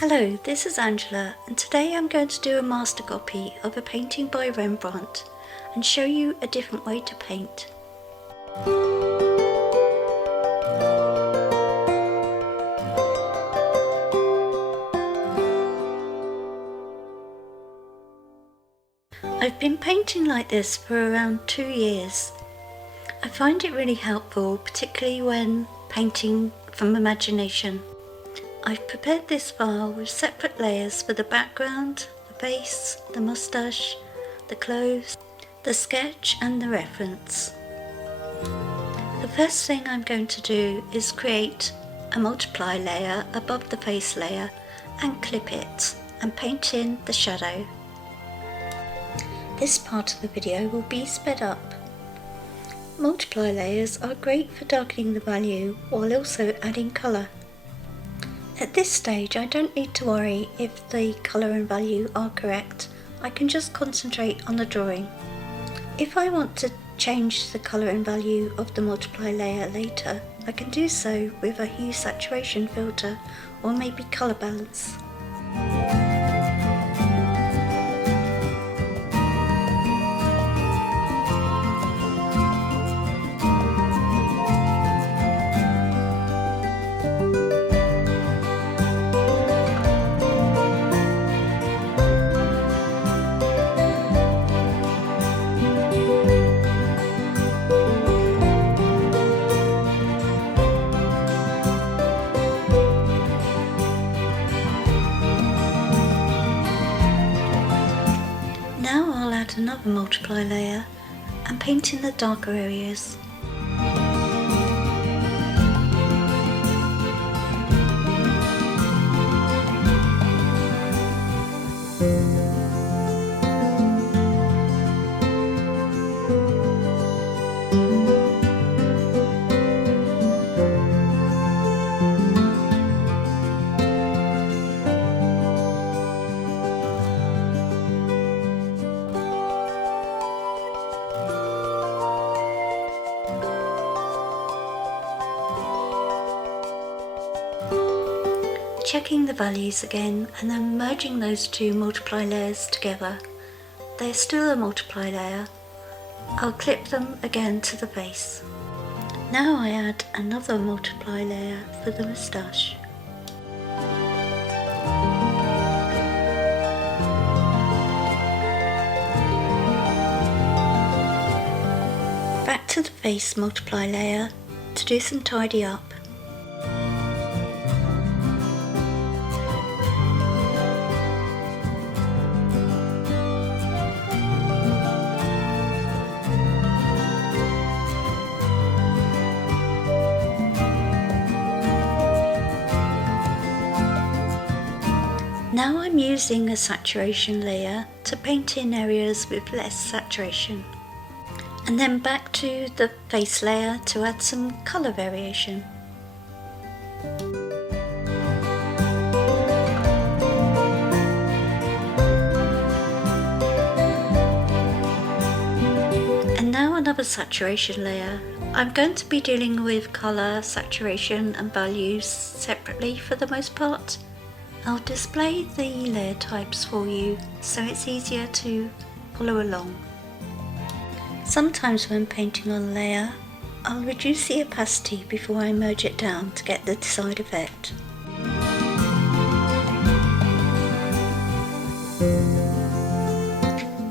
Hello, this is Angela, and today I'm going to do a master copy of a painting by Rembrandt and show you a different way to paint. I've been painting like this for around 2 years. I find it really helpful, particularly when painting from imagination. I've prepared this file with separate layers for the background, the face, the moustache, the clothes, the sketch and the reference. The first thing I'm going to do is create a multiply layer above the face layer and clip it and paint in the shadow. This part of the video will be sped up. Multiply layers are great for darkening the value while also adding colour. At this stage I don't need to worry if the colour and value are correct, I can just concentrate on the drawing. If I want to change the colour and value of the multiply layer later, I can do so with a hue saturation filter or maybe colour balance. Now I'll add another multiply layer and paint in the darker areas. Checking the values again and then merging those two multiply layers together. They're still a multiply layer. I'll clip them again to the base. Now I add another multiply layer for the moustache. Back to the face multiply layer to do some tidy up. Now I'm using a saturation layer to paint in areas with less saturation. And then back to the face layer to add some colour variation. And now another saturation layer. I'm going to be dealing with colour, saturation and values separately for the most part. I'll display the layer types for you so it's easier to follow along. Sometimes when painting on a layer, I'll reduce the opacity before I merge it down to get the desired effect.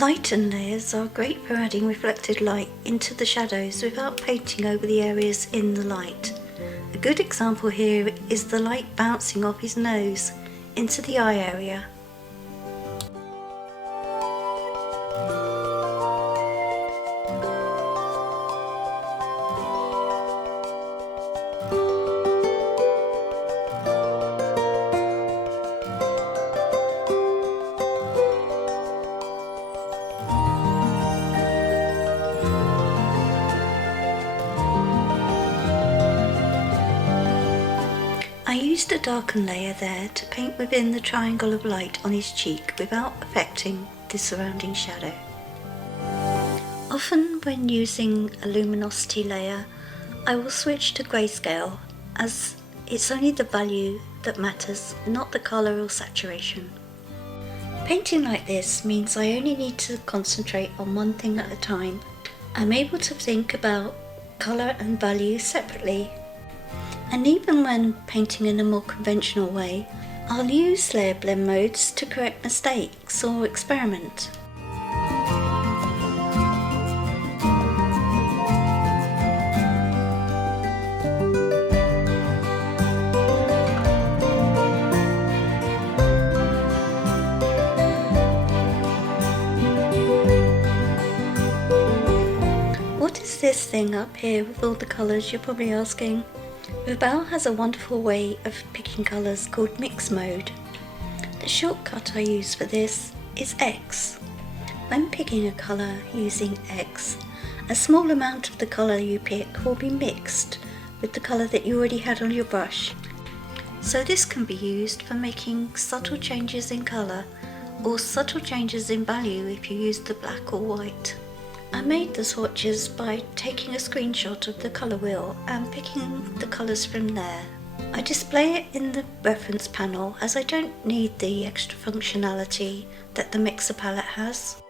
Lighten layers are great for adding reflected light into the shadows without painting over the areas in the light. A good example here is the light bouncing off his nose into the eye area. I used a darken layer there to paint within the triangle of light on his cheek without affecting the surrounding shadow. Often when using a luminosity layer, I will switch to Grayscale as it's only the value that matters, not the colour or saturation. Painting like this means I only need to concentrate on one thing at a time. I'm able to think about colour and value separately. And even when painting in a more conventional way, I'll use layer blend modes to correct mistakes or experiment. What is this thing up here with all the colours, you're probably asking? Rebelle has a wonderful way of picking colours called mix mode. The shortcut I use for this is X. When picking a colour using X, a small amount of the colour you pick will be mixed with the colour that you already had on your brush. So this can be used for making subtle changes in colour or subtle changes in value if you use the black or white. I made the swatches by taking a screenshot of the colour wheel and picking the colours from there. I display it in the reference panel as I don't need the extra functionality that the mixer palette has.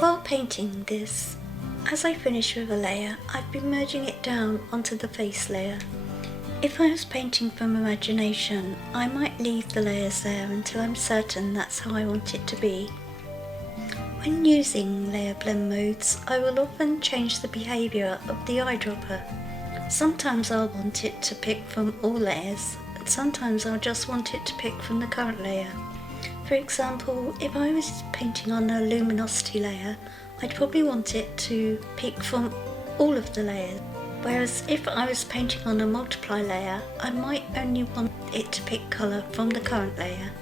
While painting this, as I finish with a layer, I've been merging it down onto the face layer. If I was painting from imagination, I might leave the layers there until I'm certain that's how I want it to be. When using layer blend modes, I will often change the behaviour of the eyedropper. Sometimes I'll want it to pick from all layers, and sometimes I'll just want it to pick from the current layer. For example, if I was painting on a luminosity layer, I'd probably want it to pick from all of the layers. Whereas if I was painting on a multiply layer, I might only want it to pick colour from the current layer.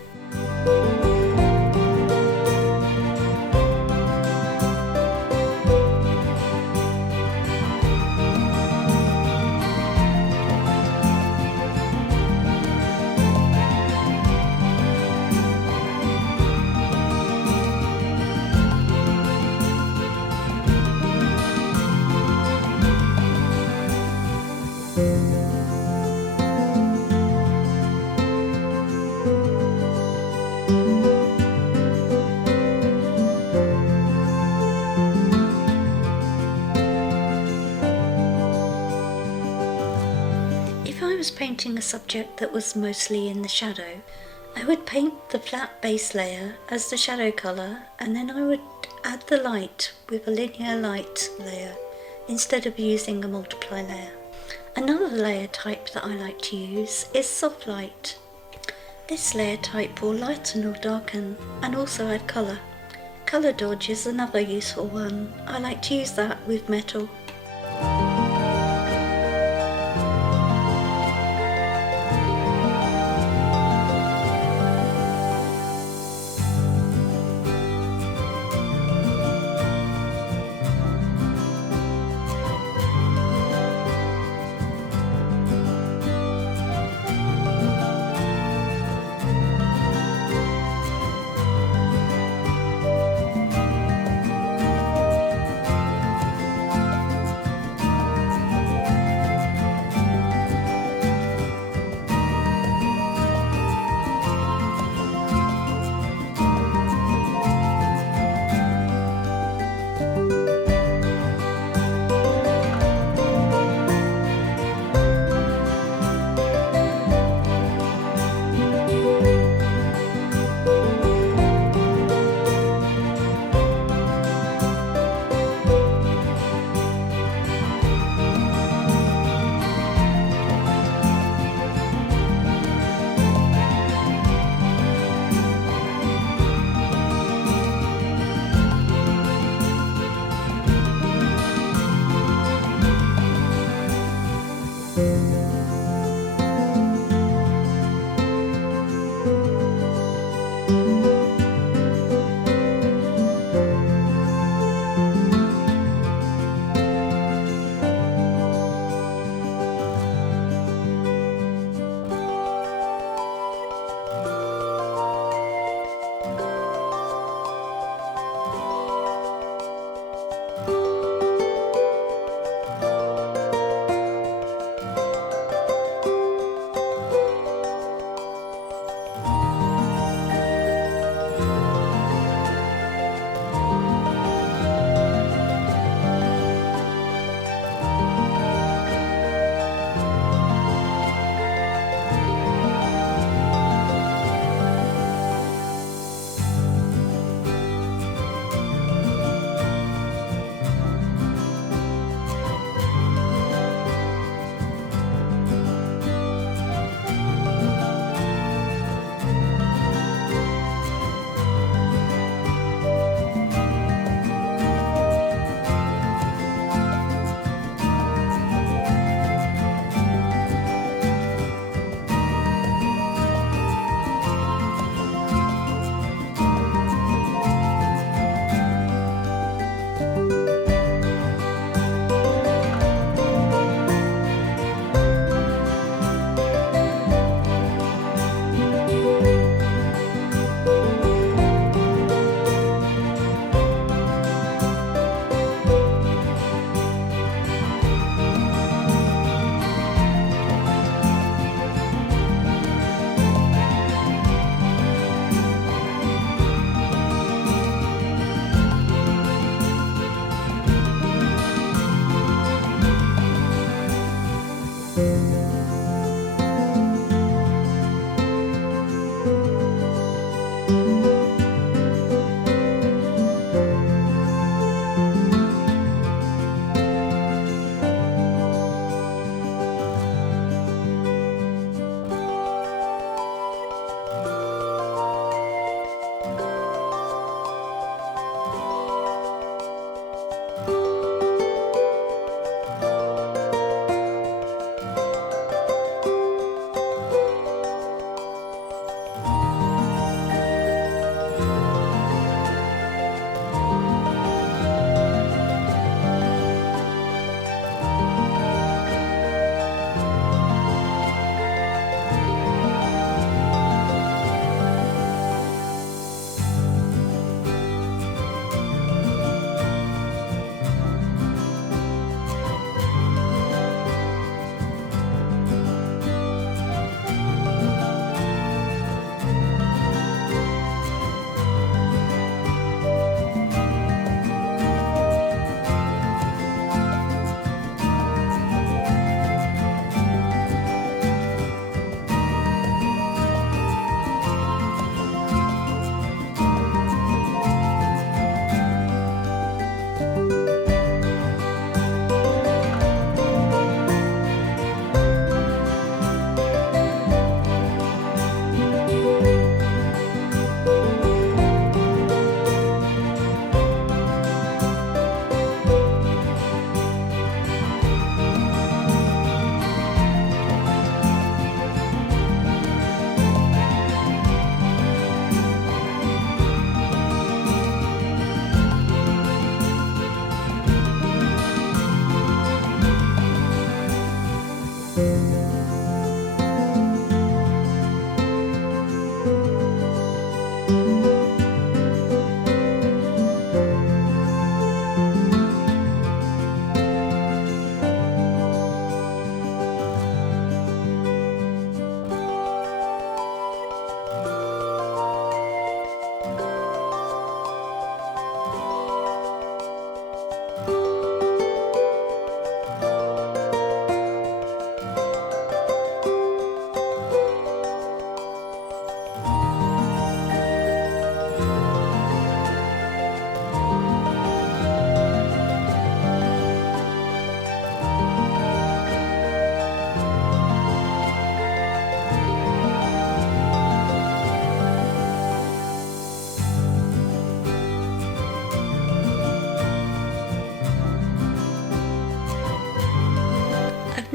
If I was painting a subject that was mostly in the shadow, I would paint the flat base layer as the shadow colour, and then I would add the light with a linear light layer instead of using a multiply layer. Another layer type that I like to use is soft light. This layer type will lighten or darken and also add colour. Colour dodge is another useful one. I like to use that with metal.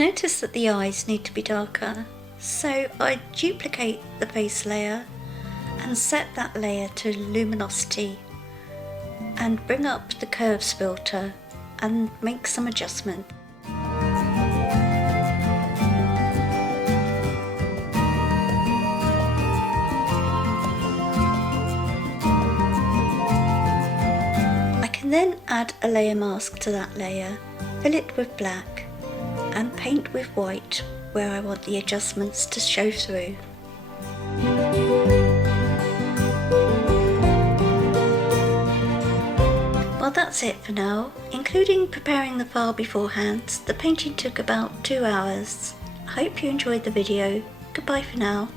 noticed that the eyes need to be darker, so I duplicate the base layer and set that layer to luminosity and bring up the curves filter and make some adjustment. I can then add a layer mask to that layer, fill it with black and paint with white where I want the adjustments to show through. Well, that's it for now. Including preparing the file beforehand, the painting took about 2 hours. I hope you enjoyed the video. Goodbye for now.